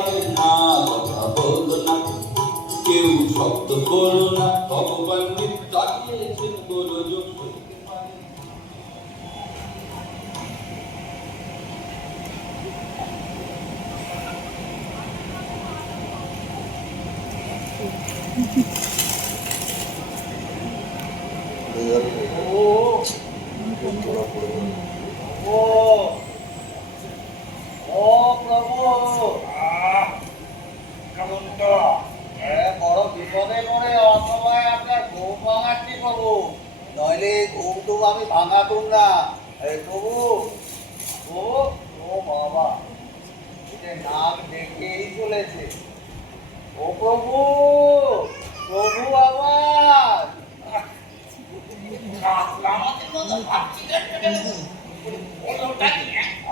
আরে না কথা বলো না, কেউ শব্দ করো না, ভগবান তাকিয়েছেন বলো যোগ সইতে পারে। বড় বিপদে পড়ে অসময়ে আপনার ঘুম ভাঙাচ্ছি প্রভু, নইলে ঘুম টুম আমি ভাঙাতুম না। এই প্রভু, ও ও বাবা, এটা নাক ডেকেই চলেছে। ও প্রভু, প্রভু আমার।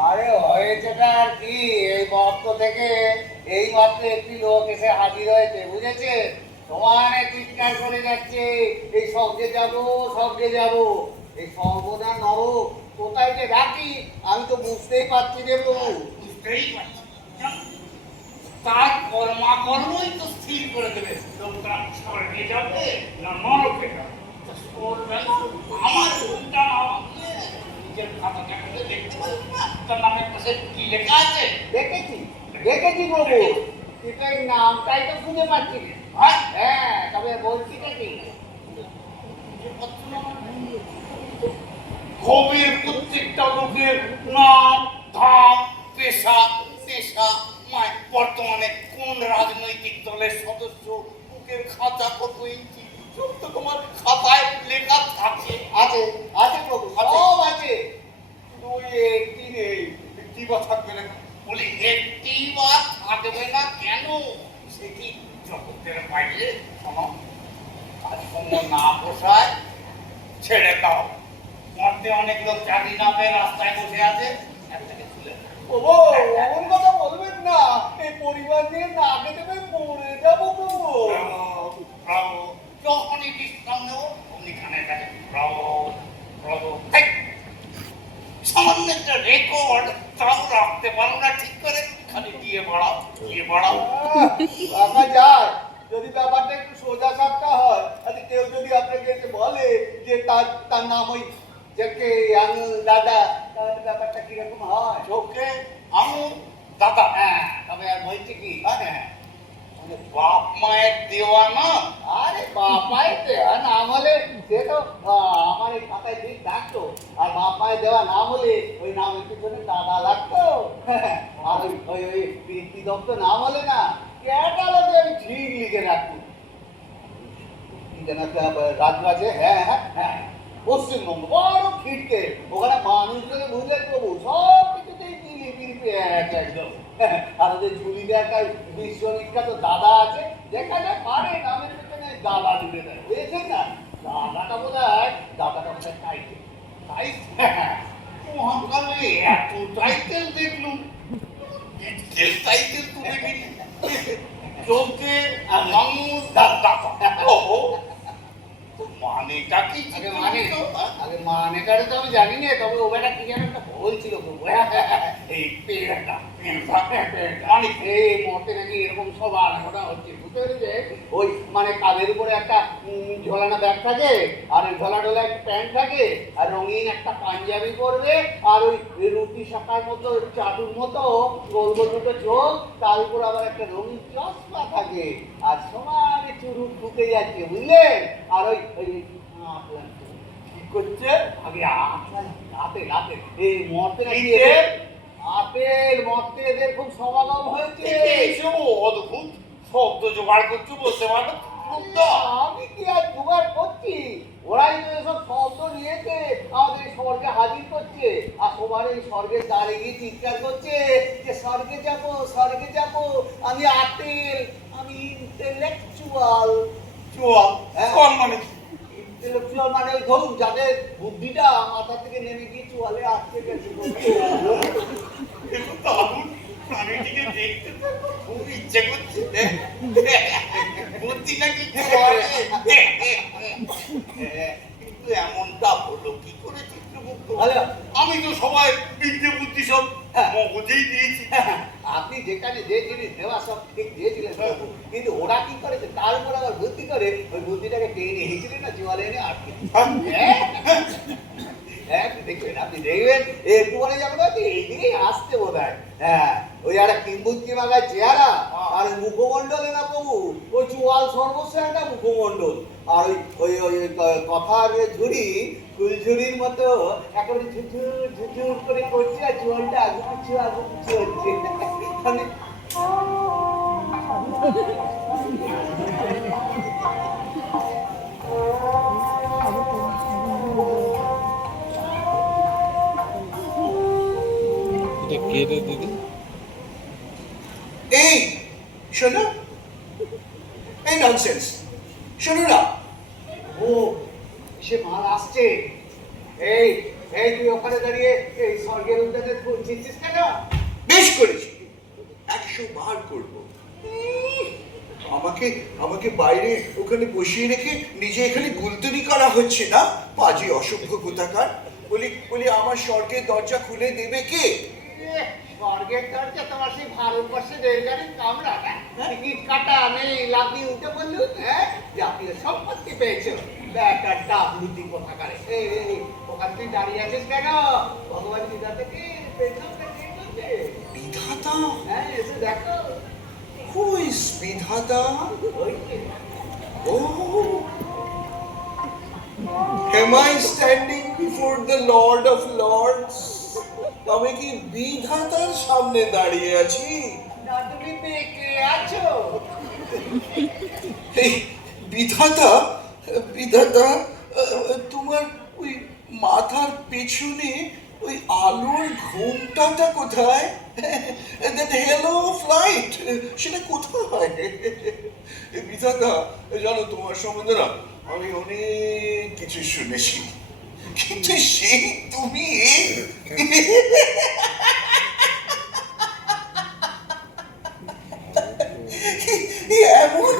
আরে হয়েছেটা আর কি, এই মর্ত থেকে এই মাত্র একটি লোক এসে হাজির হয়েছে, বুঝেছে? সমানে চিৎকার করে যাচ্ছে, এই স্বর্গে যাব, স্বর্গে যাব। এই সর্বদা নরক কোথায় যে রাখি আমি তো বুঝতেই পারছি রে প্রভু। বুঝতেই পারছি তার কর্মাকর্মই তো স্থির করে দেবে লোকটা স্বর্গে যাবে না নরকে যাবে। আমার ঘুমটা না ভাঙলে নিজের খাতাটা খুলে দেখতে পারবো না তার নামের পাশে কি লেখা আছে। দেখেছি দেখেছি প্রভু, কিন্তু এই নামটাই তো খুঁজে পাচ্ছি না। হ্যাঁ, তবে বলছিটা কি, কবির প্রত্যেকটা লোকের নাম, ধাম, পেশা, বর্তমানে কোন রাজনৈতিক দলের সদস্য, বুকের খাতা কত ইঞ্চি, সব তো তোমার খাতায় লেখা থাকে। আছে আছে প্রভু, সব আছে। ওই একটি নেই, একটি বা থাকবে না। বলি একটি বা থাকবে না কেন? সে কি জগতের বাইরে শোনো, কাজকর্ম না পোষায় ছেড়ে দাও। মধ্যে অনেক লোক চাকরি না পেয়ে রাস্তায় বসে আছে, একটাকে তুলে ওগো, এমন কথা বলবেন না, এই পরিবার নিয়ে না খেতে পেয়ে মরে যাবো প্রভু। যখনই বিশ্রাম নেব অমনি খানের কাছে সামান্য একটা রেকর্ড তাও রাখতে পারো না ঠিক করে, খালি দিয়ে বাড়াও। রাখা যায় যদি ব্যাপারটা একটু সোজা সাপটা হয়। আচ্ছা, কেউ যদি আপনাকে এসে বলে যে তার নাম ওই যাকে আঙুল দাদা, তাহলে ব্যাপারটা কিরকম হয়? চোখে আঙুল দাদা, হ্যাঁ, তবে আর বলছি কি, হ্যাঁ বাপ মায়ের দেওয়া না। আরে বাপাই দেওয়া নাম হলে সে তো আমার এই খাতায় ঠিক থাকতো, আর বাপায় দেওয়া নাম হলে ওই নামের পিছনে দাদা লাগতো। আর ওই ওই ওই বৃত্তি দত্ত নাম হলে না ক্যাটালগে আমি ঠিক লিখে রাখতো। রাজবাজে, হ্যাঁ হ্যাঁ হ্যাঁ, পশ্চিমবঙ্গ বড় খিটকে, ওখানে মানুষদের বুঝলে প্রভু সব কিছুতেই একদম। আর ওদের ঝুলিতে একটা বিশ্ববিখ্যাত দাদা আছে, যেখানে পারে নামের পেছনে দাদা জুড়ে দেয়, বুঝেছেন না? দাদাটা বোধ হয় টাইটেল মহাকালে এত টাইটেল দেখলুম, টাইটেল তো দেখিনি। চোখে আঙুল দাদা, মানেটা কি? আগে মানেটারে তো আমি জানি না, তবে ও বেটা কি যেন একটা বলছিল এই পেড়াটা মানে এই মতে নাকি এরকম সব আলাদা হচ্ছে, বুঝতে পেরেছে? ওই মানে কাঁধের উপরে একটা ঝোলানো ব্যাগ থাকে, আর ওই ঝোলা ঢোলা একটা প্যান্ট থাকে, আর রঙিন একটা পাঞ্জাবি পরবে, আর ওই রুটি শাখার মতো চাটুর মতো গোল গোল দুটো চোখ, তার উপর আবার একটা রঙিন চশমা থাকে, আর সমানে চুরুট ঢুকে যাচ্ছে, বুঝলেন? আর ওই ওই কি করছে আগে রাতে রাতে এই মরতে নাকি মরতে এদের খুব সমাগম হয়েছে। এইসব অদ্ভুত শব্দ জোগাড় করছো, বলতে পারো? আমি কি আর জোগাড় করছি, ওরাই তো এসব শব্দ নিয়েছে আমাদের স্বর্গে হাজির করছে, আর সবার এই স্বর্গের দ্বারে গিয়ে চিৎকার করছে যে স্বর্গে যাব, স্বর্গে যাব, আমি আতেল, আমি ইন্টেলেকচুয়াল। মানে ইন্টেলেকচুয়াল মানে ধরুন যাদের বুদ্ধিটা মাথা থেকে নেমে গিয়ে চুয়ালে আটকে গেছে। প্রাণীটিকে দেখতে খুব ইচ্ছে করছে, বুদ্ধি নাকি কিন্তু এমনটা হলো কি করে চিত্রগুপ্ত? আমি তো সবাই বিদ্যে বুদ্ধি সব মগজেই দিয়েছি। আপনি যেখানে যে জিনিস দেওয়া সব ঠিক দিয়েছিলেন প্রভু। কিন্তু ওরা কি করেছে, তার উপর আবার বুদ্ধি করে ওই বুদ্ধিটাকে টেনে হিঁচড়ে না জলে এনে আটকে আপনি দেখবেন একটু পরে যাবেন এইদিকেই আসতে বোধ হয়। হ্যাঁ, ওই একটা কিম্বুদকি মাগায় চেহারা আর মুখমণ্ডলে না প্রভু, ওই চুয়াল সর্বস্ব একটা মুখমণ্ডল। আর ওই ওই ওই কথার ঝুড়ি ফুলঝুরির মতো একেবারে ঝুঝুর ঝুঝুর করে করছে আর জলটা আগুপিছু হচ্ছে। মানে এই শোনো, এই ননসেন্স শোনো না। ও সে মাল আসছে। এই এই তুই ওখানে দাঁড়িয়ে এই স্বর্গের উদ্যানে চিনছিস কেন? বেশ করেছি, 100 বার করবো। আমাকে আমাকে বাইরে ওখানে বসিয়ে রেখে নিজে এখানে গুলতুনি করা হচ্ছে না, পাজি অসভ্য কোথাকার। বলি আমার স্বর্গের দরজা খুলে দেবে কে? স্বর্গের দরজা তোমার সেই ভারতবর্ষের রেলগাড়ির কামরা, টিকিট কাটা নেই, লাফিয়ে উঠে বললুন হ্যাঁ জাতীয় সম্পত্তি পেয়েছো। একটা ডাবলুটি কোথাকারে। ওখানে তুই দাঁড়িয়ে আছিস কেন? ভগবান বিধাতাকে পেছনটা কে করছে? বিধাতা? হ্যাঁ এসে দেখো। Who is বিধাতা? ওই যে। Oh, am I standing before the Lord of Lords? আমি কি বিধাতার সামনে দাঁড়িয়ে আছি? না তুমি কে আছো? এই বিধাতা, বিধাতা, তোমার ওই মাথার পেছনে ওই আলোর ঘোমটাটা কোথায়? That hello flight, সেটা কোথায়? বিধাতা, জানো তোমার সম্বন্ধে না আমি অনেক কিছু শুনেছি, কিন্তু সেই তুমি এমন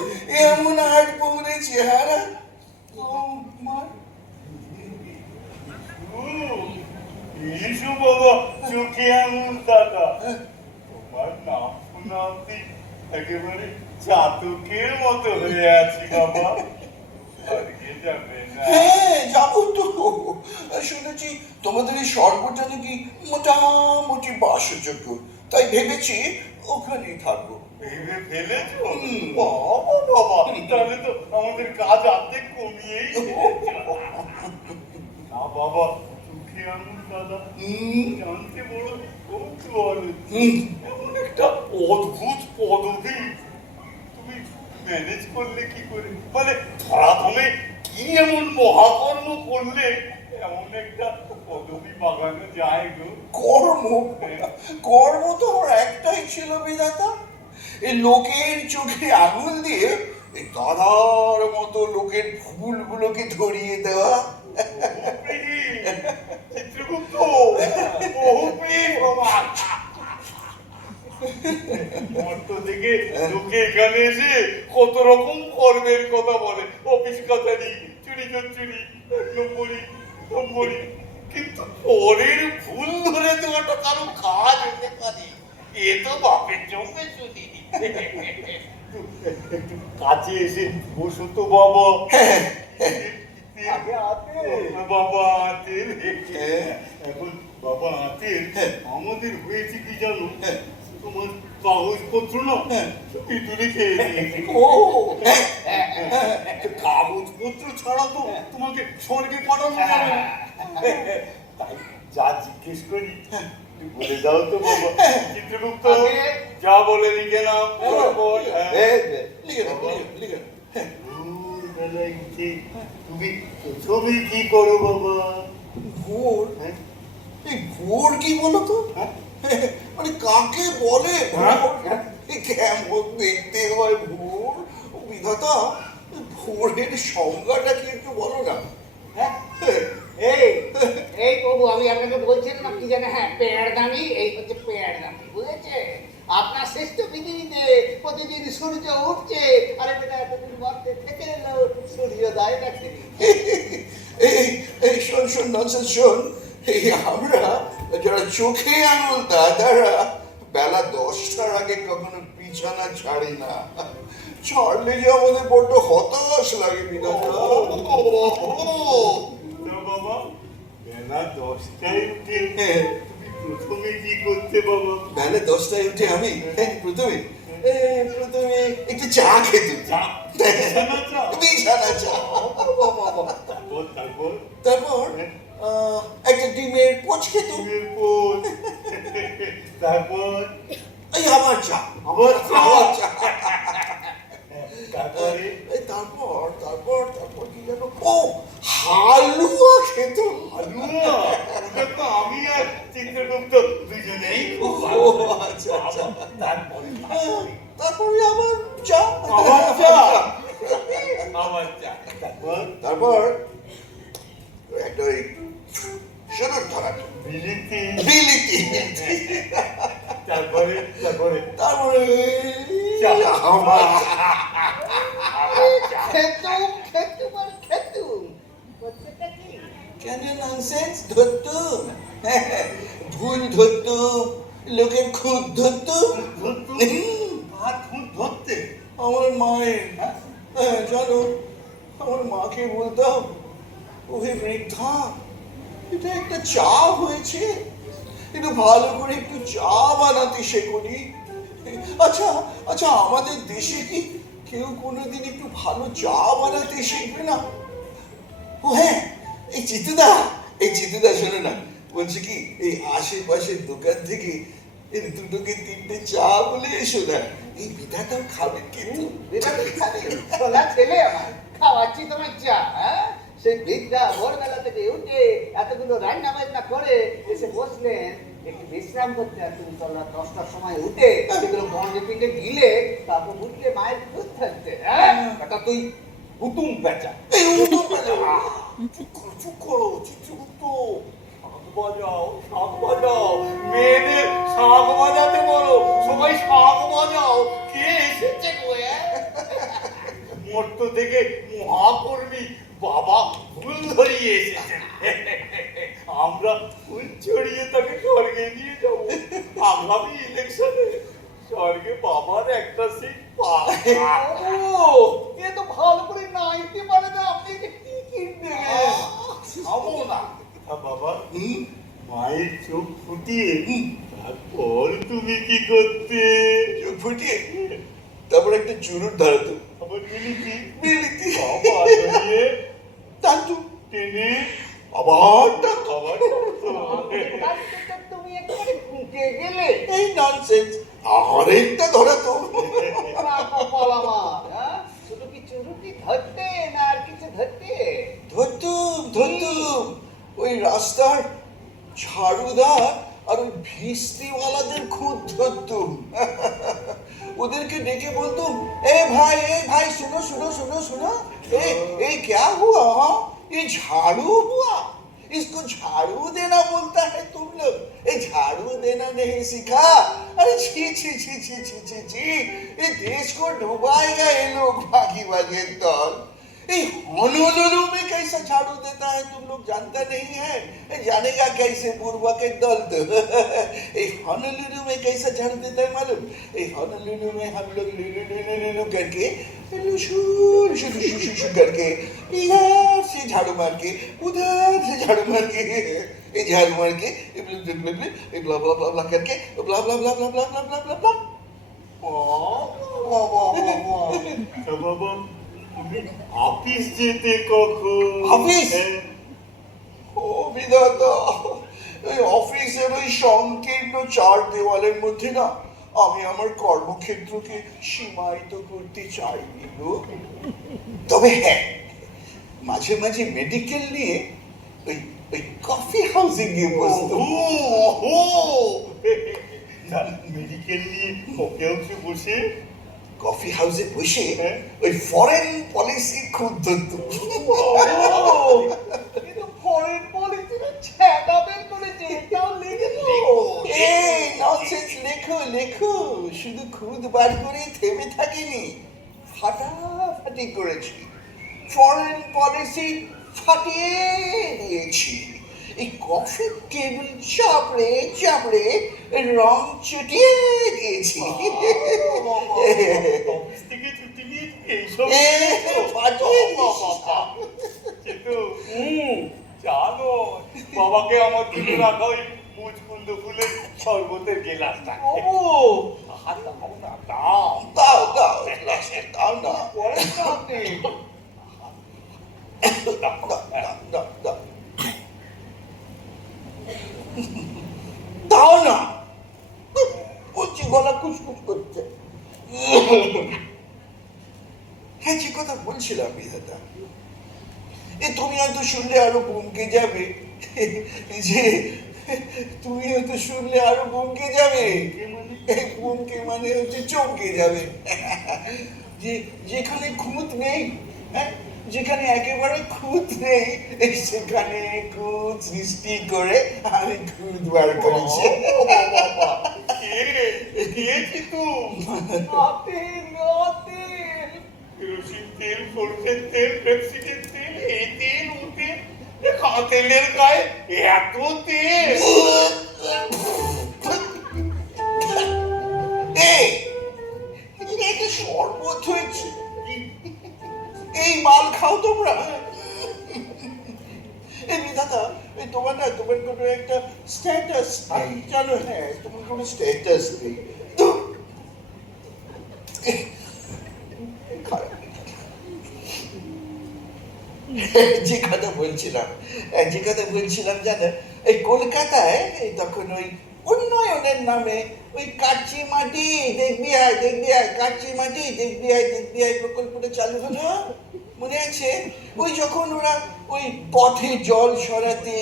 এমন আর পৌঁছে চেহারা তোমার। এসো বাবা, চোখে আঙুল দাদা। তোমার নাম শোনাতে একেবারে চাতকের মতো হয়ে আছি বাবা। স্বর্গে যাবে না? হ্যাঁ যাবো তো, শুনেছি তোমাদের এই স্বর্গটা নাকি মোটামুটি বাসযোগ্য, তাই ভেবেছি ওখানেই থাকবো। ভেবে ফেলেছো? বাবা বাবা, তাহলে তো আমাদের কাজ অর্ধেক কমিয়েই দিয়েছো। না বাবা, চোখে আঙুল দাদা জানতে বড় কৌতূহল হচ্ছে। এমন একটা অদ্ভুত পদবী তুমি ম্যানেজ করলে কি করে? মানে ধরাধামে কি এমন মহাকর্ম করলে এমন একটা পদবী বাগানো যায় গো? কর্ম, কর্ম তো আমার একটাই ছিল বিধাতা, এই লোকের চোখে আঙুল দিয়ে এই দাদার মতো লোকের ভুলগুলোকে ধরিয়ে দেওয়া। চিত্রগুপ্ত, বহুপ্রিয় ভগবান। মর্ত থেকে লোকে এখানে এসে কত রকম কর্মের কথা বলে, অফিস কাছারি, চুরি চুরি, নম্বরি, কিন্তু পরের ভুল ধরে দেওয়াটা কারো কাজ হতে পারে এ তো বাপের জন্মে শুনিনি। একটু কাছে এসে বসো তো বাবা। আগে আতে। বাবা আতেল, এখন বাবা আতেল আমাদের হয়েছে কি জানো? তোমার কাগজপত্র না পিতুলি খেয়ে নিয়েছে। ও কাগজপত্র ছাড়া তো তোমাকে স্বর্গে পাঠানো যাবে না। তাই যা জিজ্ঞেস করি একটু বলে দাও তো বাবা। চিত্রগুপ্ত, যা বলে লিখে নাও। ভোরবেলায় উঠে তুমি প্রথমে কি করো বাবা? ভোর? এই ভোর কি বলো তো? মানে কাকে বলে ভোর? কেমন দেখতে হয় ভোর? বিধাতা, ভোরের সংজ্ঞাটা কি একটু বলো না? এই এই প্রভু, আমি আপনাকে বলছিলাম না কি জানে, হ্যাঁ পেয়ারদানি, এই হচ্ছে পেয়ারদানি, বুঝেছে? আপনার শ্রেষ্ঠ পৃথিবীতে প্রতিদিন সূর্য উঠছে, আর এটা এতদিন মধ্যে থেকে এলো সূর্যোদয় দেখেনি। এই শোন শোন ননসেন্স শোন, এই আমরা যারা চোখে আঙুল দাদারা বেলা 10টার আগে কখনো পিছু বিছানা ছাড়ি না। ছাড়লে যে আমাদের বড্ড হতাশ লাগে বিধাতা। তা বাবা বেলা 10টায় উঠে হ্যাঁ। তুমি প্রথমে কি করতে বাবা? বেলা 10টায় উঠে আমি প্রথমে একটু চা খেতুম। বিছানা চা? বিছানা চা। তারপর তারপর তারপর একটা ডিমের পোচ খেতুম। ডিমের পোচ। তারপর এই আমার চা। আবার চা। আমার চা। তারপরে এই তারপর কি জানো, ও হালুয়া খেতুম। হালুয়া? ওটা তো আমি আর চিত্রগুপ্ত দুজনেই খুব ও ভালো। আচ্ছা আচ্ছা। তারপরে তারপরে আবার চা। আবার চা। আবার চা। তারপর একটা ওই শুনুন ধরাটা বিলিতি। বিলিতি। তারপরে তারপরে চা। আমার খেতুম আর খেতুম। হচ্ছেটা কি? কেন ননসেন্স ধরতুম? ভুল ধরতুম, লোকের খুদ ধরতুম। আর খুব ধরতে আমার মায়ের জানো, আমার মাকে বলতাম, ওহে বৃদ্ধা, এটা একটা চা হয়েছে, একটু ভালো করে একটু চা বানাতে শেখনি। আচ্ছা আচ্ছা, আমাদের দেশে কি কেউ কোনোদিন একটু ভালো চা বানাতে শিখবে না? ও হ্যাঁ, এই চিত্তুদা শোনো না, বলছি কি, এই আশেপাশের দোকান থেকে এই দুটোকে 3টে চা বলে এসো না, এই বিধাটাও খাবেন কিন্তু। বিরাট খাবে। শোনা ছেলে আমার, খাওয়াচ্ছি তোমার চা। হ্যাঁ, সেই বৃদ্ধা ভোরবেলা থেকে উঠে এতগুলো রান্না বান্না করে এসে বসলেন একটু বিশ্রাম করতে। আর তুমি তোমরা 10টার সময় উঠে এগুলো গন্ডে পিণ্ডে দিলে, তারপর উঠলে মায়ের দুধ থাকতে। হ্যাঁ, এটা তুই হুতুম বেচা। এই উঠো না, চুপ করো চিত্রগুপ্ত। শাক বাজাও, মেয়েদের শাক বাজাতে বলো, সবাই শাক বাজাও। কে এসেছে গো? মর্ত থেকে মহাকর্মী বাবা ফুল ধরিয়ে এসেছেন। আমরা ফুল ছড়িয়ে তাকে স্বর্গে নিয়ে যাবো। আগামী ইলেকশনে স্বর্গে বাবার একটা সিট পাবে। এ তো ভালো করে নাইতে পারে না, আপনি কি কিনতে খাবো না। বাবা মায়ের চোখ ফুটিয়ে তারপর তুমি কি করতে? চোখ ফুটিয়ে তারপর একটা চুরুট ধরাতো, আবার বিলিতি বিলিতি বাবা ধরিয়ে টানতো, টেনে আবার টানতো। আবার তুমি একেবারে ফুটে গেলে। এই ননসেন্স, আরেকটা ধরাতো। না কপাল আমার, হ্যাঁ? শুধু কি চুরুটি ধরতে না আর কিছু ধরতে? ধরতুম ওই রাস্তার ঝাড়ুদার আর ওই ভিস্তিওয়ালাদের খুব ধরতুম। ওদেরকে ডেকে বলতুম, এ ভাই सुनो, ए क्या हुआ? हाँ, ये झाड़ू हुआ, इसको झाड़ू देना बोलता है तुम लोग। ये झाड़ू देना नहीं सीखा? अरे छी, ये देश को डुबाएगा ये लोग, भागी दल। होनोलुलु में कैसा झाड़ू देता है तुम लोग जानता नहीं है? जानेगा कैसे बुर्बा के दल? तो होनोलुलु में कैसा झाड़ू देता है मालूम? होनोलुलु में हम लोग लुलु करके शू करके इधर से झाड़ू मार के उधर से झाड़ू मार के झाड़ू मार के ब्ला ब्ला ब्ला ब्ला करके ब्ला ब्ला ब्ला ब्ला ब्ला ब्ला ब्ला ब्ला ब्ला। বাবা তুমি অফিস যেতে কখন? অফিস? ও বিধাতা, এই অফিসের ওই সংকীর্ণ 4 দেওয়ালের মধ্যে না আমি আমার কর্মক্ষেত্রকে সীমায়িত করতে চাইনি গো। তবে হ্যাঁ, মাঝে মাঝে মেডিকেল নিয়ে ওই কফি হাউসে গিয়ে বসতো। মেডিকেল নিয়ে কফি হাউসে বসে কফি হাউসে বসে ওই ফরেন পলিসি খুব ধরতো। কিন্তু ফরেন পলিসিটা ছ্যাঁকা বের করেছে, এটাও লেগেছে। এই ননসেন্স, লেখো, শুধু খুদ বার করে থেমে থাকিনি, ফাটাফাটি করেছি, ফরেন পলিসি ফাটিয়ে দিয়েছি। এই কফি টেবিল চাপড়ে চাপড়ে রং চটিয়ে দিয়েছি। অফিস থেকে ছুটি নিয়ে এইসব ফাটিয়ে দিয়েছি। কিন্তু জানো বাবাকে আমার জন্য রাখা ওই মুচকুন্দ ফুলের শরবতের গেলাসটা দাও না দাও দাও দাও গ্লাসটা দাও না। পরে দাও নে। দাও, দাও, দাও। দাও না, বলছি গলা কুচকুচ করছে। হ্যাঁ, যে কথা বলছিলাম বিধাতা, তুমি হয়তো শুনলে আরো বমকে যাবে, যে তুমি হয়তো শুনলে আরো বমকে যাবে। বমকে মানে হচ্ছে চমকে যাবে। যে যেখানে খুঁত নেই, হ্যাঁ, যেখানে একেবারে খুঁত নেই, সেখানে খুঁত সৃষ্টি করে আমি খুঁত বার করেছি। দিয়েছি তো কেরোসিন তেল, সরষের তেল, পেপসিডের তেল, এই তেল, ও তেল, তেলের গায়ে এত তেল। এটা শরবত হয়েছে, এই মাল খাও তোমরা। এই বিধাতা, তোমার না, তোমার কোনো একটা স্ট্যাটাস জানো? হ্যাঁ, তোমার কোনো স্ট্যাটাস নেই। যে কথা বলছিলাম জানো, এই কলকাতায় তখন ওই উন্নয়নের নামে ওই কাচ্চি মাটি দেখবি আয় কাচ্চি মাটি দেখবি আয় প্রকল্পটা চালু হলো, মনে আছে? ওই যখন ওরা ওই পথে জল সরাতে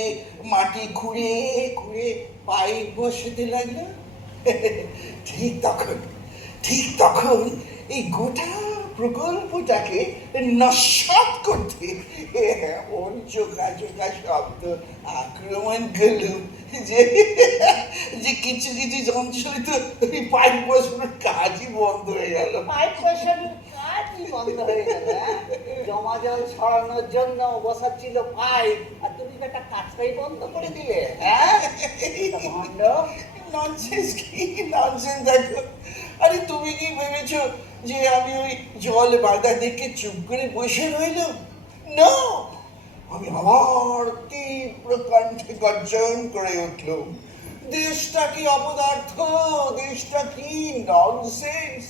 মাটি খুঁড়ে খুঁড়ে পাইপ বসাতে লাগলো, ঠিক তখন এই গোটা প্রকল্পটাকে নস্যাৎ করতে এমন চোখা শব্দ আক্রমণ করলো যে কিছু অঞ্চলে তো পাইপ বসানোর কাজই বন্ধ হয়ে গেল। পাইপ বসানোর কাজই বন্ধ হয়ে গেল। জমা জল ছড়ানোর জন্য বসাচ্ছিল পাইপ, আর তুমি একটা কাজটাই বন্ধ করে দিলে। হ্যাঁ, ভণ্ড ননসেন্স দেখো। আরে তুমি কি ভেবেছো যে আমি ওই জল বাঁধা দেখে চুপ করে বসে রইলাম? না, আমি আবার তীব্র কণ্ঠে গর্জন করে উঠলাম, দেশটা কি অপদার্থ, দেশটা কি ননসেন্স,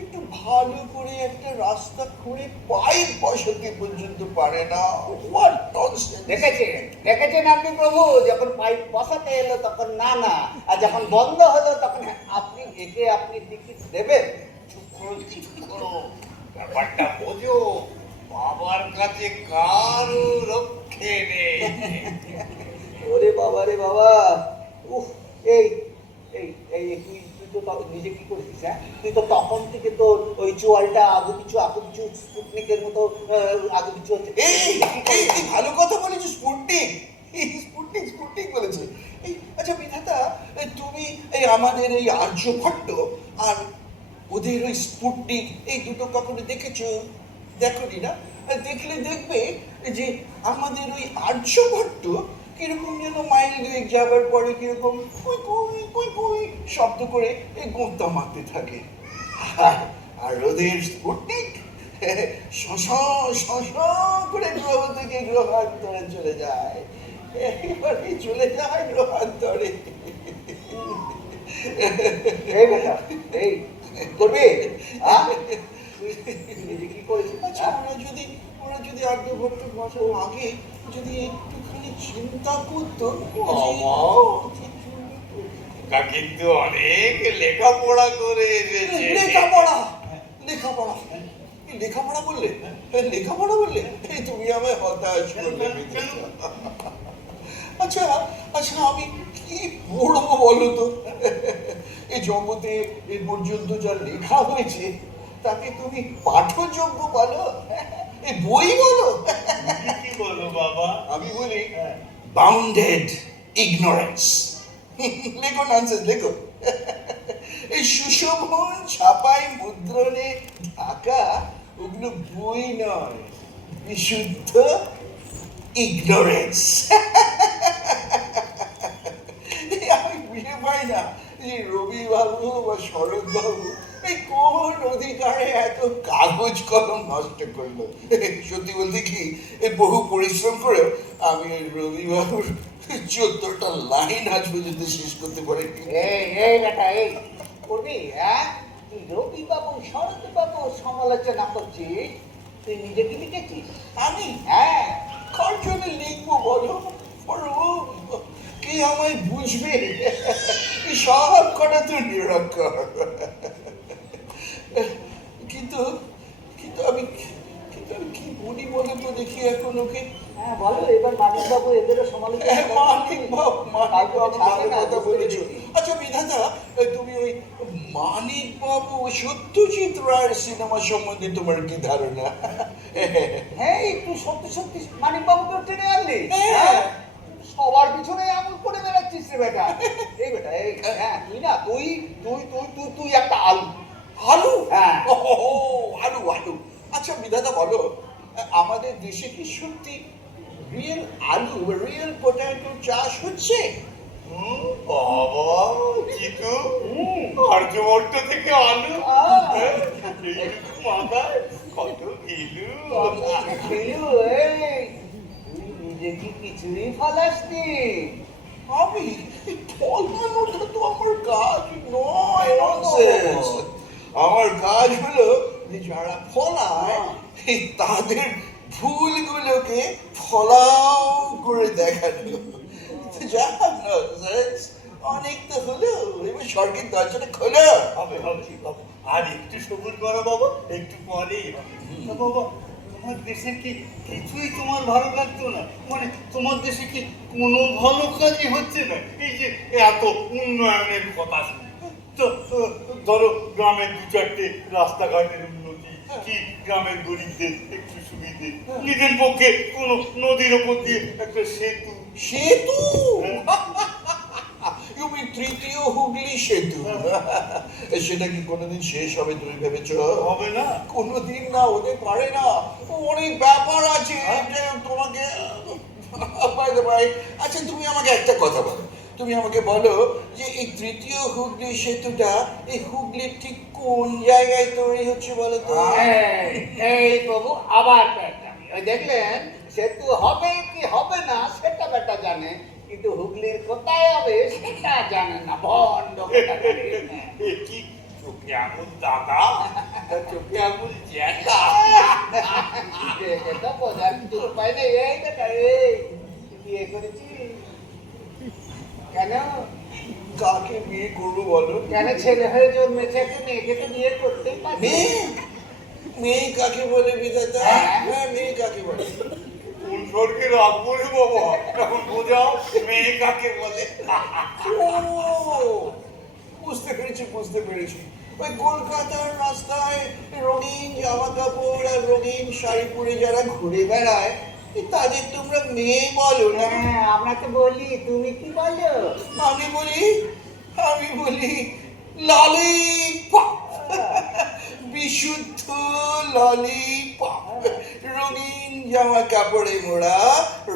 একটু ভালো করে একটা রাস্তা খুঁড়ে পাইপ বসাতে পর্যন্ত পারে না। What nonsense! দেখেছেন আপনি প্রভু, যখন পাইপ বসাতে এলো তখন না, আর যখন বন্ধ হলো তখন আপনি একে আপনি টিকিট দেবেন। চুপ করো, ব্যাপারটা বোঝো, বাবার কাছে কারো রক্ষে নেই। ওরে বাবা রে বাবা, উফ, এই এই এই তুই তো নিজে কি করেছিস? হ্যাঁ, তুই তো তখন থেকে তো ওই চোয়ালটা আগে কিছু স্পুটনিকের মতো আগে কিছু হচ্ছে। এই ভালো কথা বলেছো, স্পুটনিক বলেছে। এই আচ্ছা বিধাতা, তুমি এই আমাদের এই আর্যভট্ট আর ওদের ওই স্পুটনিক এই দুটো কখনো দেখেছো? দেখোনি না? দেখলে দেখবে যে আমাদের ওই আর্যভট্ট কিরকম যেন মাইল দুয়েক যাবার পরে কিরকম কুই কুই কুই কুই শব্দ করে গোঁতা মারতে থাকে, আর ওদের স্পুটনিক শশ করে গ্রহ থেকে গ্রহান্তরে চলে যায়, একেবারে চলে যায় গ্রহান্তরে। এই বেটা, এই করবে নিজে কি করেছিস? আচ্ছা, ওরা যদি আর্যভট্ট বসার আগে যদি একটুখানি চিন্তা করতো। কিন্তু অনেক লেখাপড়া করে এসেছে। লেখাপড়া বললে এই তুমি আমায় হতাশ করলে। আচ্ছা, আমি কি পড়বো বলো তো? এই জগতে এ পর্যন্ত যা লেখা হয়েছে তাকে তুমি পাঠযোগ্য বলো, এই বই বলো? কি বলো বাবা? আমি বলি বাউন্ডেড ইগনোরেন্স। লেখো ননসেন্স, লেখো। এই সুশোভন ছাপাই মুদ্রণে ঢাকা ওগুলো বই নয়, বিশুদ্ধ ইগনোরেন্স। বা শরৎ বাবু এই কোন অধিকারে এত কাগজ কলম নষ্ট করলো? সত্যি বলতে কি, এই বহু পরিশ্রম করে আমি এই রবিবাবুর 14টা লাইন আজ পর্যন্ত শেষ করতে পারিনি। এই বেটা এই করবি, হ্যাঁ? তুই রবি বাবু শরৎ বাবু সমালোচনা করছিস, তুই নিজে কি লিখেছিস? আমি হ্যাঁ, কার জন্য লিখবো বলো? কে আমায় বুঝবে? এই সব কটা তো নিরক্ষর। কিন্তু কিন্তু আমি কি বলি বলে তো দেখি এখন ওকে। হ্যাঁ বলো এবার মানিক বাবু এদেরও সমালোচনা মানিক বাবু ভালো কথা বলেছো। করছিস। আচ্ছা বিধাতা, তুমি ওই মানিক বাবু সত্যজিৎ রায়ের সিনেমা সম্বন্ধে তোমার কি ধারণা? হ্যাঁ একটু সত্যি সত্যি মানিক বাবুকে টেনে আনলি। হ্যাঁ। হ্যাঁ, সবার পিছনে এমন করে বেড়াচ্ছিস রে বেটা। এই বেটা এই, হ্যাঁ তুই না তুই তুই তুই তুই তুই একটা আলু। আলু? হ্যাঁ। আলু আলু। আচ্ছা বিধাতা বলো, আমাদের দেশে কি সত্যি রিয়েল আলু, রিয়েল পটেটো চাষ হচ্ছে? বাবা চিকু, আর্যভট্ট থেকে আলু, হ্যাঁ, এইটুকু মাথায় কত ভিলু। খেলু, এই, তুই নিজে কি কিছুই ফলাসনি? আমি ফলানোটা তো আমার কাজ নয়, ননসেন্স। আমার কাজ হলো যে যারা ফলায় তাদের ভুলগুলোকে ফলাও করে দেখানো। যা ননসেন্স, অনেক তো হলো, এবার স্বর্গের দরজাটা খোলো। হবে হবে হবে। আর একটু সবুর করো বাবা, একটু পরেই হবে। তা বাবা, তোমার দেশে কি কিছুই তোমার ভালো লাগতো না? মানে তোমার দেশে কি কোনো ভালো কাজই হচ্ছে না? এই যে এত উন্নয়নের কথা শুনে, তো ধরো গ্রামের 2-4টে রাস্তাঘাটের উন্নতি, কি গ্রামের গরিবদের একটু সুবিধে, নিজের পক্ষে কোনো নদীর ওপর দিয়ে একটা সেতু। সেতু? তুমি তৃতীয় হুগলি সেতু? সেটা কি কোনোদিন শেষ হবে তুমি ভেবেছ? হবে না। কোনোদিন না, হতে পারে না। অনেক ব্যাপার আছে যে তোমাকে। By the way, আচ্ছা তুমি আমাকে একটা কথা বলো, তুমি আমাকে বলো যে এই তৃতীয় হুগলি সেতুটা এই হুগলির ঠিক কোন জায়গায় তৈরি হচ্ছে বলো তো? এই প্রভু আবার পেটামি। ওই দেখলেন সেতু হবে কি হবে না সেটা বেটা জানে, কিন্তু হুগলির কোথায় হবে সেটা জানে না। ভণ্ড কোথাকারে। এ কি চোখে আঙুল দাদা, চোখে আঙুল জ্যাঠা। দেখে তো বোঝার কিছু উপায় নেই। এই বেটা এই, তুই বিয়ে করেছিস কেন? কাকে বিয়ে করবো বলো? কেন ছেলে হয়ে জন্মেছে, একটা মেয়েকে তো বিয়ে করতেই পারবি। মেয়ে? মেয়ে কাকে বলে বিধাতা? হ্যাঁ, মেয়ে কাকে বলে? কোন স্বর্গে রাখবো রে বাবা, এখন বোঝাও মেয়ে কাকে বলে। ও, বুঝতে পেরেছি বুঝতে পেরেছি। ওই কলকাতার রাস্তায় রঙিন জামা কাপড় আর রঙিন শাড়ি পরে যারা ঘুরে বেড়ায় তাদের তোমরা মেয়ে বলো না? হ্যাঁ আমরা তো বলি, তুমি কি বলো? আমি বলি ললিপপ। বিশুদ্ধ ললিপপ, রঙিন জামা কাপড়ে মোড়া,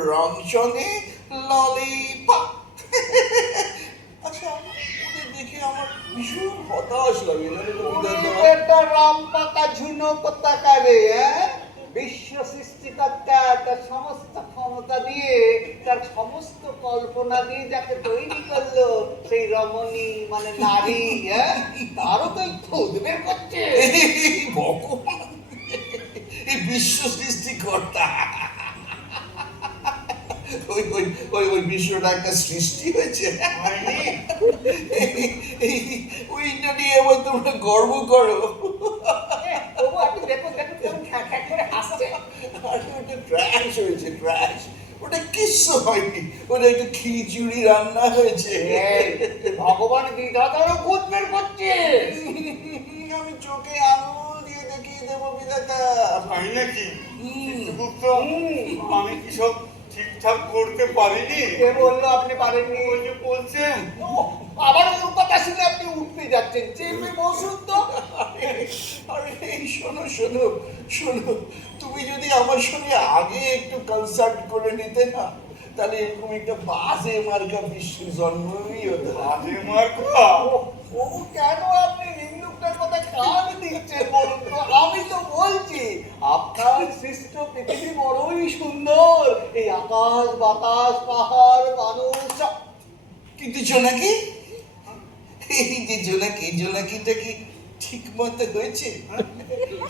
রং সঙ্গে ললিপপ। আচ্ছা, ওদের দেখে আমার ভীষণ হতাশ লাগে জানো তো বিধাতা? এটা রামপাকা ঝুনো কোথাকারে, হ্যাঁ? বিশ্ব সৃষ্টিকর্তা তার সমস্ত ক্ষমতা দিয়ে, তার সমস্ত কল্পনা দিয়ে যাকে তৈরি করলো, সেই রমণী মানে নারী, হ্যাঁ, তারও তো খুদ বের করছে। এই ভগবান, এই বিশ্ব সৃষ্টিকর্তা, ওই ওই ওই ওই বিশ্বটা একটা সৃষ্টি হয়েছে। ওইটা নিয়ে এবার তোমরা গর্ব করো। তবু আপনি দেখো দেখো কেমন খ্যাক খ্যাক করে হাসছে। আরে ওটা ট্র্যাশ হয়েছে, ট্র্যাশ। ওটা কিচ্ছু হয়নি, ওটা একটু খিচুড়ি রান্না হয়েছে। এই, ভগবান বিধাতারও খুদ বের করছে। আমি চোখে আঙুল দিয়ে দেখিয়ে দেবো বিধাতা। তাই নাকি? চিত্রগুপ্ত, আমি কি সব ঠিকঠাক করতে পারিনি? কে বললো আপনি পারেননি? ওই যে বলছেন আবার ওর কথা শুনে আপনি উঠতে যাচ্ছেন, চেপে বসুন তো। আরে এই শোনো শোনো শোনো, তুমি যদি আমার সঙ্গে আগে একটু কনসাল্ট করে নিতে না, তাহলে এরকম একটা বাজে মার্কা বিশ্বের জন্মই হতো না। বাজে মার্কা? ও কেন আপনি হিন্দুটার কথা কান দিচ্ছেন বলুন তো? আমি তো বলছি আপনার সৃষ্ট পৃথিবী বড়ই সুন্দর, এই আকাশ বাতাস পাহাড় মানুষ সব। কিন্তু জোনাকি, এই যে জোনাকি, জোনাকিটা কি ঠিক মতো হয়েছে?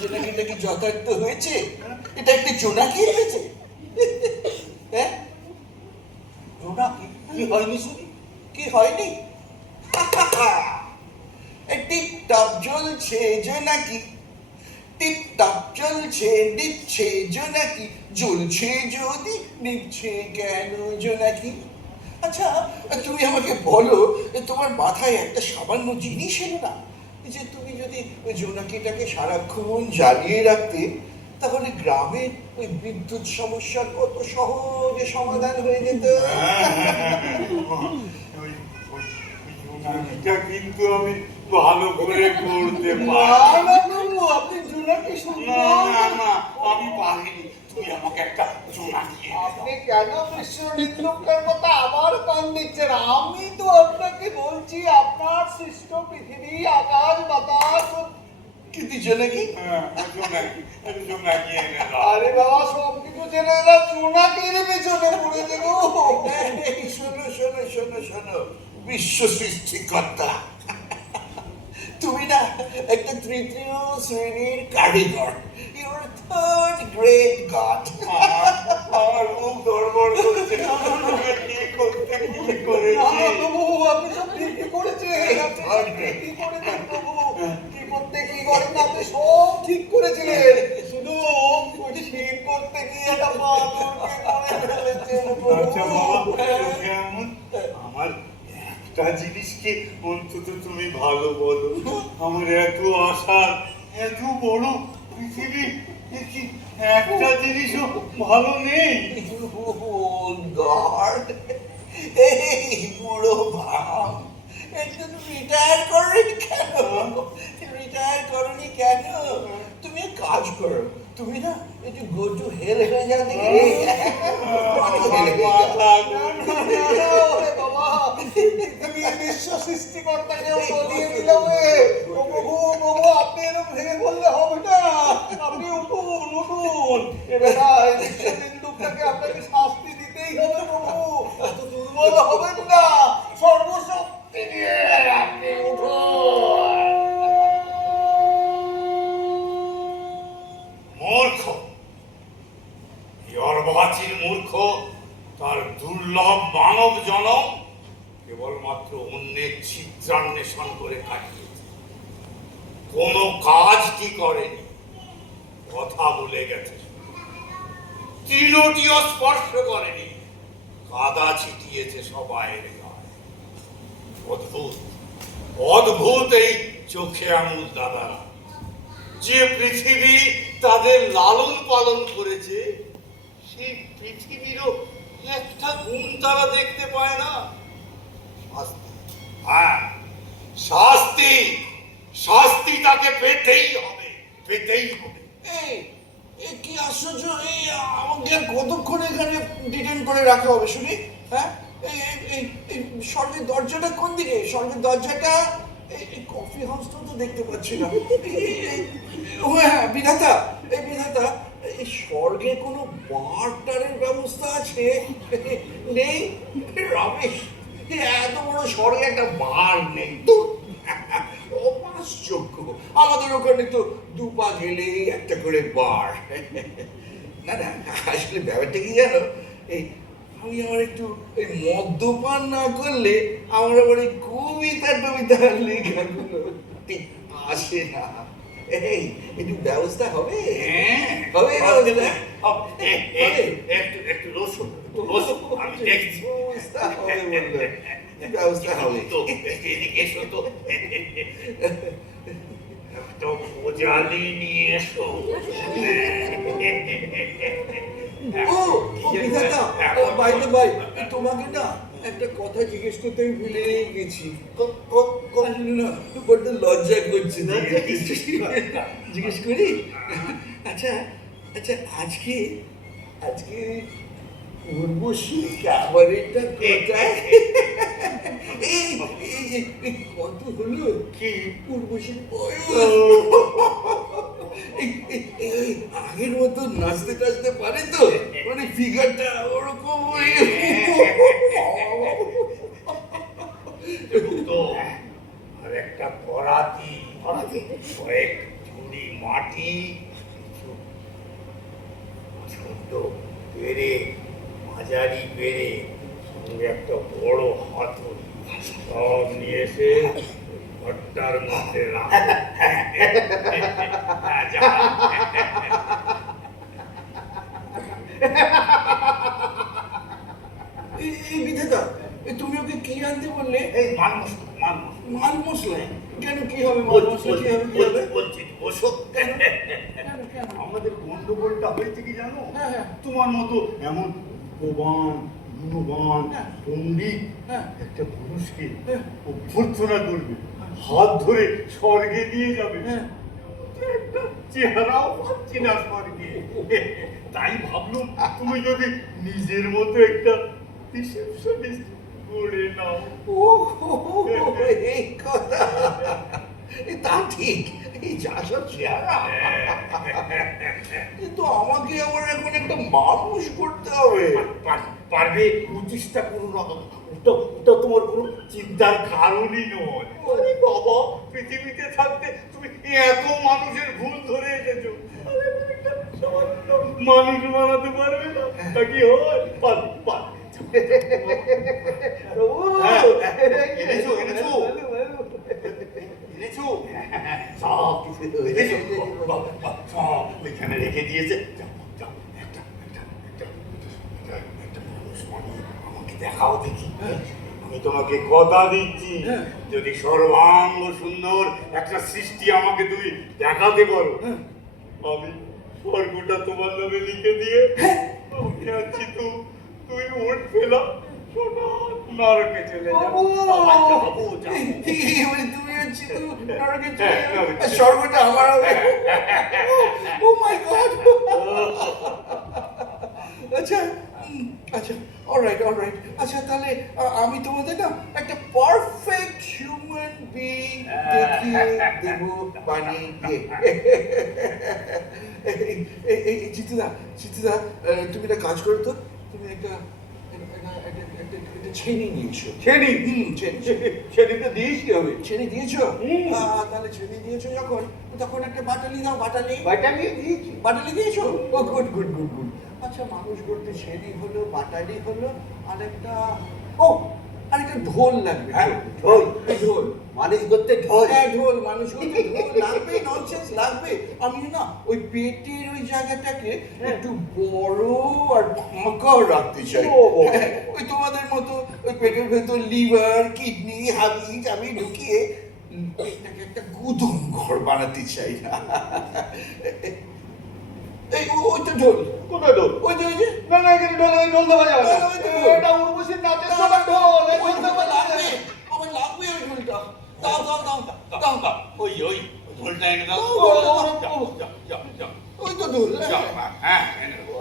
জোনাকিটা কি যথার্থ হয়েছে? এটা একটা জোনাকি হয়েছে? হ্যাঁ, জোনাকি কি হয়নি শুনি? কি হয়নি? টিপ টপ জ্বলছে জোনাকি, টিপ টপ জ্বলছে, নিচ্ছে জোনাকি, জ্বলছে যদি নিচ্ছে কেন জোনাকি? আচ্ছা, তুমি আমাকে বলো, তোমার মাথায় একটা সামান্য জিনিস এলো না যে তুমি যদি ওই জোনাকিটাকে সারাক্ষণ জ্বালিয়ে রাখতে, তাহলে গ্রামের ওই বিদ্যুৎ সমস্যার কত সহজে সমাধান হয়ে যেত। এটা কিন্তু আমি ভালো করে করতে না পারি। না বাবু, আপনি জোনাকি না সুন্দর। না না, আমি পারিনি। তুমি আমাকে একটা জোনাকি এনে দাও। আপনি কেন বিশ্ব নিন্দুকটার কথা আবার কান দিচ্ছেন? আমি তো আপনাকে বলছি আপনার সৃষ্ট পৃথিবী আকাশ বাতাস। কিন্তু জোনাকি, হ্যাঁ, জোনাকি এনে দাও। আরে বাবা, সব কিছু জেনে এরা জোনাকির পেছনে পড়েছে গো। এই শোনো শোনো শোনো শোনো, বিশ্ব সৃষ্টিকর্তা, তুমি না একটা তৃতীয় শ্রেণীর কারিগর, ইউর থার্ড গ্রেট গড। আমার মুখ ধড়বড় করছে। কি করতে কি করেছি? প্রভু, আপনি সব ঠিকই করেছেন, আপনি সব ঠিকই করেছেন প্রভু। কি করতে কি করেন আপনি সব ঠিক করেছিলেন, শুধু ওই ঠিক করতে গিয়ে একটা বাদুড়কে করে ফেলেছেন আচ্ছা বাবা, প্রভু। চোখে এমন আমার একটা জিনিসকে অন্তত তুমি ভালো বলো। আমার এত আশা, এত বড় পৃথিবী, এ কি একটা জিনিসও ভালো নেই? গড, এই বুড়ো ভাম, একটু রিটায়ার করনি কেন? রিটায়ার করনি কেন? তুমি এক কাজ করো, তুমি না একটু গো টু হেল হয়ে যাও দেখি। বিশ্ব সৃষ্টিকর্তাকেও বলিয়ে দিলাম। ও প্রভু, প্রভু, আপনি এরকম ভেঙে বললে হবে না। আপনি উঠুন উঠুন, এবার এই বিশ্ব নিন্দুকটাকে আপনাকে শাস্তি দিতেই হবে প্রভু। এত দুর্বল হবেন না, সর্বশক্তি নিয়ে আপনি উঠুন। মূর্খ, এই অর্বাচীন মূর্খ তার দুর্লভ মানব জনম কেবলমাত্র অন্যের ছিদ্রান্বেষণ করে কাটিয়েছে। কোনো কাজ কি করেনি, কথা বলে গেছে, তৃণটিও স্পর্শ করেনি, কাদা ছিটিয়েছে সবাইয়ের গায়ে। অদ্ভুত অদ্ভুত এই চোখে আঙুল দাদারা, যে পৃথিবী তাদের লালন পালন করেছে, সেই পৃথিবীরও একটা গুণ তারা দেখতে পায় না। শাস্তি, হ্যাঁ শাস্তি, শাস্তি তাকে পেতেই হবে, পেতেই হবে। এই কি আশ্চর্য! এই আমাকে আর কতক্ষণ এখানে ডিটেন করে রাখা হবে শুনি? হ্যাঁ, এই এই এই স্বর্গের দরজাটা কোন দিকে? স্বর্গের দরজাটা এই কফি হাউসটা তো দেখতে পাচ্ছি না। ও হ্যাঁ, বিধাতা, এই বিধাতা, এই স্বর্গে কোনো বারটারের ব্যবস্থা আছে? নেই? রমেশ, এত বড় স্বর্গে একটা বার নেই তো। অপাশ্চর্য, আমাদের ওখানে তো দুপা গেলেই একটা করে বার। না না, আসলে ব্যাপারটা কি জানো, এই আমি আমার একটু এই মদ্যপান না করলে আমার আবার এই কবিতা টবিতা লেখাগুলো ঠিক আসে না। এই একটু ব্যবস্থা হবে? হবে ব্যবস্থা? একটু একটু রসুন, রসুন, আমি দেখছি। ব্যবস্থা হবে বললো, ব্যবস্থা হবে। তো এদিকে এসো তো, একটা ভোজালি নিয়ে এসো। ও ও বিধাতা, বাই দ্য বাই, তোমাকে না একটা কথা জিজ্ঞেস করতে আমি ভুলে গেছি। আসলে না বড্ড লজ্জা করছে না, জিজ্ঞেস করি? আচ্ছা আচ্ছা, আজকে আজকে উর্বশী ক্যাবারেটটা কোথায়? এই এই কত হলো কি পূর্বশীর বয়স এই আগের মতো নাচতে টাচতে পারে তো মানে ফিগারটা ওরকম তো আর একটা করাতি কয়েক ঝুড়ি মাটি কিছু ছোট পেরে মাঝারি পেরে সঙ্গে একটা বড় হাতুড়ি সব নিয়ে এসে ঘরটার মধ্যে রাখ এই বিধাতা তুমি ওকে কি আনতে বললে এই মানুষ মাল মশলা কেন কি হবে মাল মশলা কি হবে কি হবে বলছি বসো কেন? আমাদের গন্ডগোলটা হয়েছে কি জানো হ্যাঁ, হ্যাঁ। তোমার মতো এমন ভগবান গুণবান হ্যাঁ। পণ্ডিত হ্যাঁ। একটা পুরুষকে হ্যাঁ। অভ্যর্থনা করবে হাত ধরে স্বর্গে নিয়ে যাবে হ্যাঁ। একটা চেহারাও পাচ্ছি না স্বর্গে তাই ভাবলাম তুমি যদি নিজের মতো একটা রিসেপশনিস্ট করে নাও ও এই কথা তা ঠিক এই যা সব চেহারা কিন্তু আমাকে আবার এখন একটা মানুষ করতে হবে পারবে চেষ্টা করো না ওটা তোমার কোনো চিন্তার কারণই নয় আরে বাবা পৃথিবীতে থাকতে তুমি এত মানুষের ভুল ধরে এসেছো আরে একটা সামান্য মানুষ বানাতে পারবে না তা কি হয় পারবে এনেছো সব কিছু এনেছো সব ওইখানে রেখে দিয়েছে যাও একটা মানুষ বানিয়ে আমাকে দেখাও দেখি আমি তোমাকে কথা দিচ্ছি যদি সর্বাঙ্গ সুন্দর একটা সৃষ্টি আমাকে তুমি দেখাতে পারো আমি স্বর্গটা তোমার নামে লিখে দিয়ে আমি আছি তুমি উঠ ফেলা নরকে চলে যাবো তুমি হচ্ছে তো নরকে চলে যাবে স্বর্গটা আমার হবে ও মাই গড আচ্ছা আচ্ছা অলরাইট আচ্ছা তাহলে আমি তোমাদের না একটা পারফেক্ট হিউম্যান বিং দেখিয়ে দেবো বানিয়ে জিতুদা তুমি একটা কাজ করো তো তুমি একটা ছেনি নিয়েছো ছেনি ছেনিটা দিয়েছি কি হবে ছেনি দিয়েছো তাহলে ছেনি দিয়েছো তখন একটা বাটালি দাও বাটালি দিয়েছো ও গুড আচ্ছা মানুষ করতে ছেনি হলো বাটালি হলো আরেকটা ঢোল লাগবে ঢোল মানুষ করতে ঢোল ঢোল মানুষ করতে ঢোল লাগবে ননসেন্স লাগবে আমি না ওই পেটের ওই জায়গাটাকে একটু বড় আর ফাঁকা রাখতে চাই ওই তোমাদের মতো ওই পেটের ভেতর লিভার কিডনি হাবি টাবি ঢুকিয়ে এটাকে একটা গুদম ঘর বানাতে চাই না এই ওইটা ঢোল কোথায় ঢোল ওই যে না এখানে ঢোল দেওয়া যাবে না ওই তো ঢোল। এটা উর্বশীর নাচের সময় ঢোল এই ঢোল দেওয়া যাবে না। আমার লাগবে ওই ঢোলটা দাও ওই ঢোলটা এনে দাও যাও ওই তো ঢোল হ্যাঁ এনে দাও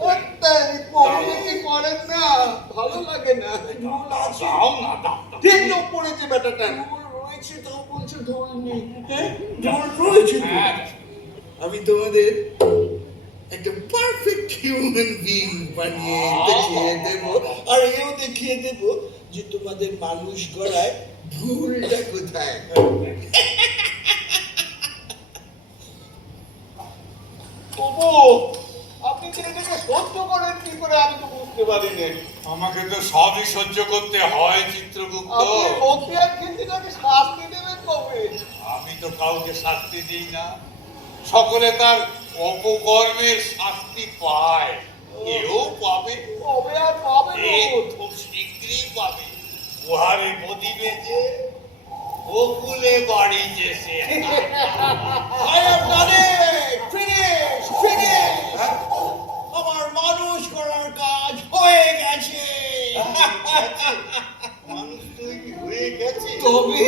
কি করেন না ভালো লাগে না ঢোল আছে দাও ঠিক লোক পড়েছে ব্যাটাটা ঢোল রয়েছে তাও বলছে ঢোল নেই হ্যাঁ ঢোল রয়েছে তো। আমি তোমাদের একটা পারফেক্ট হিউম্যান বিং বানিয়ে দেখিয়ে দেব আর এও দেখিয়ে দেব যে তোমাদের মানুষ গড়ায় ভুলটা কোথায় তবু আপনি ছেলেটাকে সহ্য করেন কি করে আমি তো বুঝতে পারিনি আমাকে তো সবই সহ্য করতে হয় চিত্রগুপ্ত আপনি বক্তিয়ার খিলজিটাকে শাস্তি দেবেন কবে আমি তো কাউকে শাস্তি দিই না সকলে তার অপকর্মের শাস্তি পায় এও পাবে কবে আর পাবে খুব শীঘ্রই পাবে উহারে গদি বেঁচে বকুলে বাড়ি যেছে আমার মানুষ করার কাজ হয়ে গেছে মানুষ তৈরি হয়ে গেছে তবে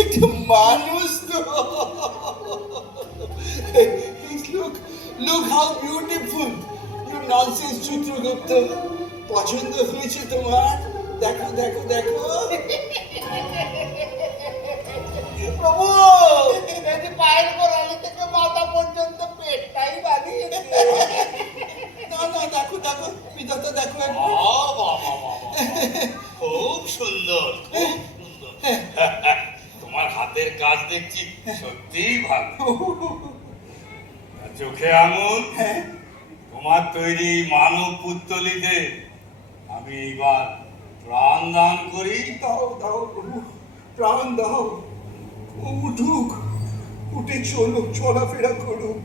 একটা মানুষ তো look how beautiful you nonsense Chitragupta পছন্দ হয়েছে তোমার দেখো দেখো দেখো প্রভু এই যে পায়ের গোড়ালি থেকে মাথা পর্যন্ত পেটটাই বানিয়েছে। না না দেখো দেখো বিধাতা দেখো একবার। বাবা বাবা খুব সুন্দর খুব সুন্দর তোমার হাতের কাজ দেখছি সত্যিই ভালো চোখে আঙুল তোমার তৈরি মানব পুত্তলিতে আমি এইবার প্রাণ দান করি। দাও দাও প্রভু প্রাণ দাও ও উঠুক উঠে চলুক চলাফেরা করুক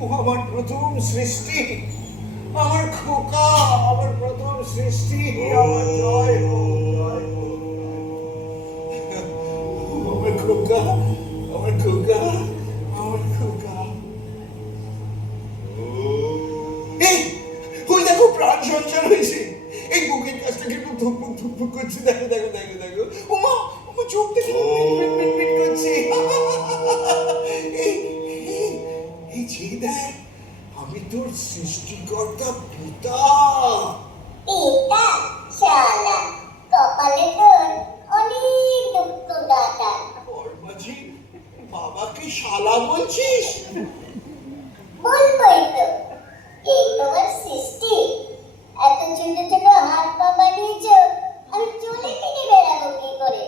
ও আমার প্রথম সৃষ্টি আমার খোকা আমার প্রথম সৃষ্টি আমার জয় হোক জয় হোক আমার খোকা আমার খোকা আমার খোকা এই ওই দেখো প্রাণ সঞ্চার হয়েছে এই বুকের কাছটা কিন্তু ধুকপুক ধুকপুক করছে দেখো দেখো দেখো দেখো ওমা ওমা চোখ থেকে পিট পিট পিট করছে এই এই এই যে দেখ আমি তোর সৃষ্টিকর্তা পিতা পিতা শালা কপালে তোর অনেক দুঃখ দাদা বর্মাজি বাবাকে শালা বলছিস বলবই তো এই তোমার সৃষ্টি এত ছোট ছোট হাত পা বানিয়েছ আমি চলে ফিরে বেড়াবো কি করে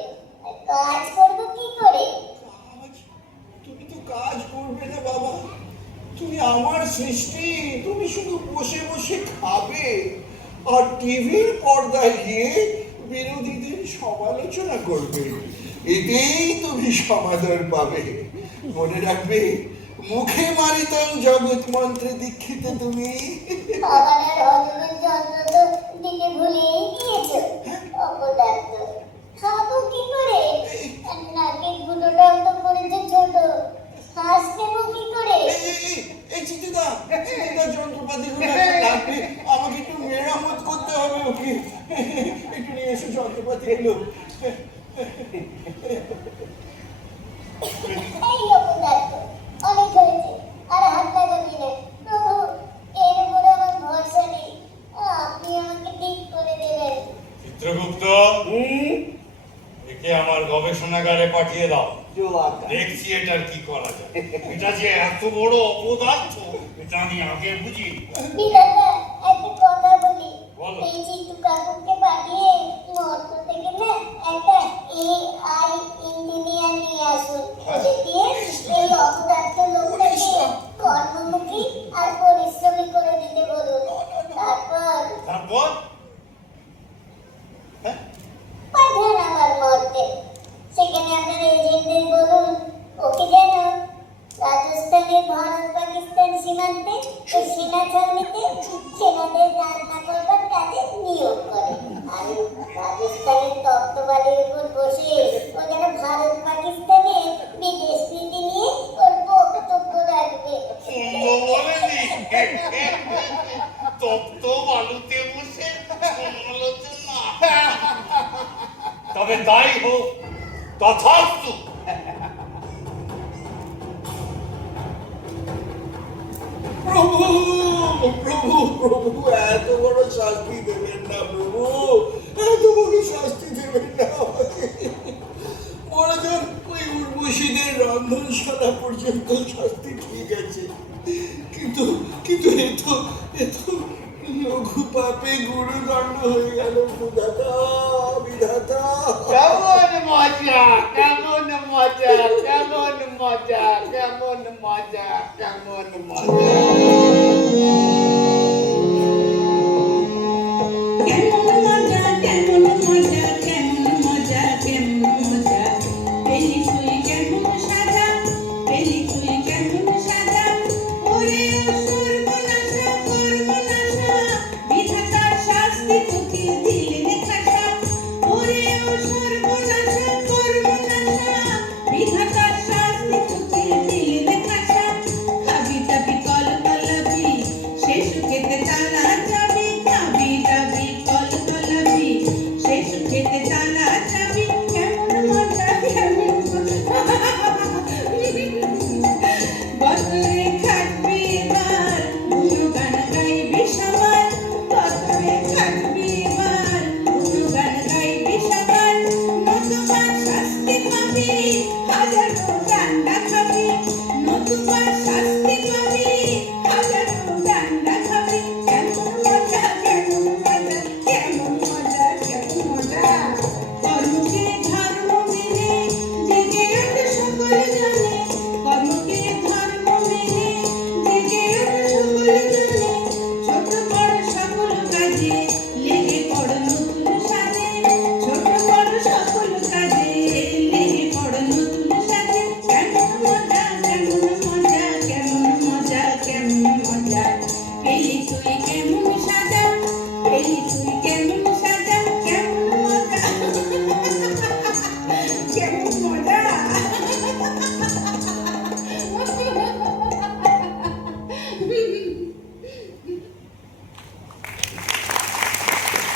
আর কাজ করবো কি করে কাজ তুমি তো কাজ করবে না বাবা তুমি আমার সৃষ্টি তুমি শুধু বসে বসে খাবে আর টিভির পর্দায় গিয়ে বিরোধীদের সমালোচনা করবে এতেই তুমি সমাদর পাবে মনে রাখবে মুখে মারিতম জগৎ মন্ত্রে দীক্ষিত তুমি বাবার আর হজমের যন্ত্র তো দিতে ভুলেই গিয়েছ অপদার্থ খাবো কি করে আর নাকের গুঁড়োটাও তো করেছে ছোট শ্বাস নেবো কি করে এই চিঠিদা যন্ত্রপাতিগুলো এখন লাগবে আমাকে একটু মেরামত করতে হবে ওকে একটু নিয়ে এসো যন্ত্রপাতিগুলো এই অপদার্থ অনেক হয়েছে আর হাত লাগাবি না প্রভু এর উপর আমার ভরসা নেই আপনি আমাকে ঠিক করে দেবেন চিত্রগুপ্ত একে আমার গবেষণাগারে পাঠিয়ে দাও দেখছি এটার কি করা যায় এটা যে এত বড় অপদার্থ এটা আমি আগে বুঝি বিধাতা একটা কথা বলি বলো। এই চিত্তু কাকুকে পাঠিয়ে নর্থ থেকে না একটা AI ইঞ্জিনিয়ার নিয়ে আসুন ওদের দিয়ে এই অপদার্থ লোকটাকে কর্মমুখী আর পরিশ্রমী করে দিতে বলুন তারপর পাঠান আমার মর্তে সেখানে আপনার এজেন্টদের বলুন ওকে যেন রাজস্থানের ভারত পাকিস্তান সীমান্তে ওই সেনা ছাউনিতে সেনাদের রান্না করবার কাজে নিয়োগ করে আর রাজস্থানের তত্ত্ববাদের উপর বসে ও যেন ভারত পাকিস্তানে বিদেশ নীতি নিয়ে ওর বক্তব্য রাখবে সুন্দর বলেনি তপ্ত বালুতে বসে সমালোচনা তবে তাই হোক তথাস্তু প্রভু প্রভু প্রভু এত বড় শাস্তি দেবেন না প্রভু এত বড় শাস্তি দেবেন না আমাকে মহাজন ওই উর্বশীদের রন্ধনশালা পর্যন্ত শাস্তি ঠিক আছে কিন্তু কিন্তু এত লঘু পাপে গুরুদণ্ড হয়ে গেল বিধাতা বিধাতা কেমন মজা কেমন মজা কেমন মজা কেমন মজা কেমন মজা